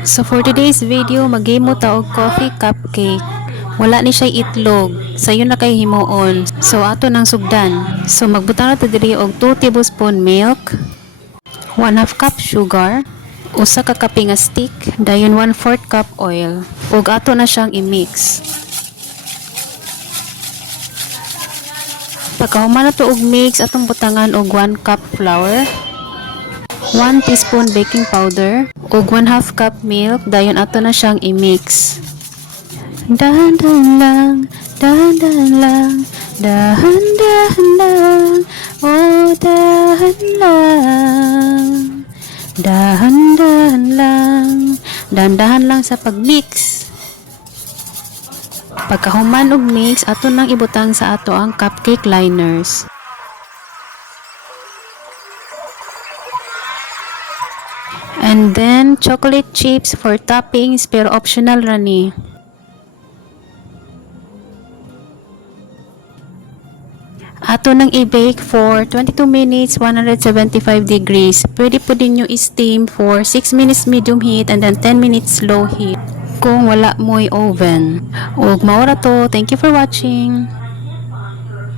So for today's video, maghimo ta og coffee cupcake. Wala ni siya itlog. Sayo na kay himuon. So ato nang sugdan. So magbutang na ta diri og 2 tablespoon milk, 1/2 cup sugar, usa ka kape nga stick, dayon 1/4 cup oil. Ug ato na siyang i-mix. Pagkahuman na to og mix, atong butangan og 1 cup flour, 1 teaspoon baking powder, ug 1/2 cup milk, dayon ato na siyang i-mix. Dahan-dahan lang, dahan-dahan lang, dahan-dahan lang, oh dahan lang, dahan-dahan lang, dahan-dahan lang sa pag-mix. Pagkahuman og mix, ato nang ibutang sa ato ang cupcake liners. And then, chocolate chips for toppings, pero optional ra ni. Ato nang i-bake for 22 minutes, 175 degrees. Pwede po din nyo i-steam for 6 minutes medium heat and then 10 minutes low heat kung wala mo'y oven. Ug maura to. Thank you for watching.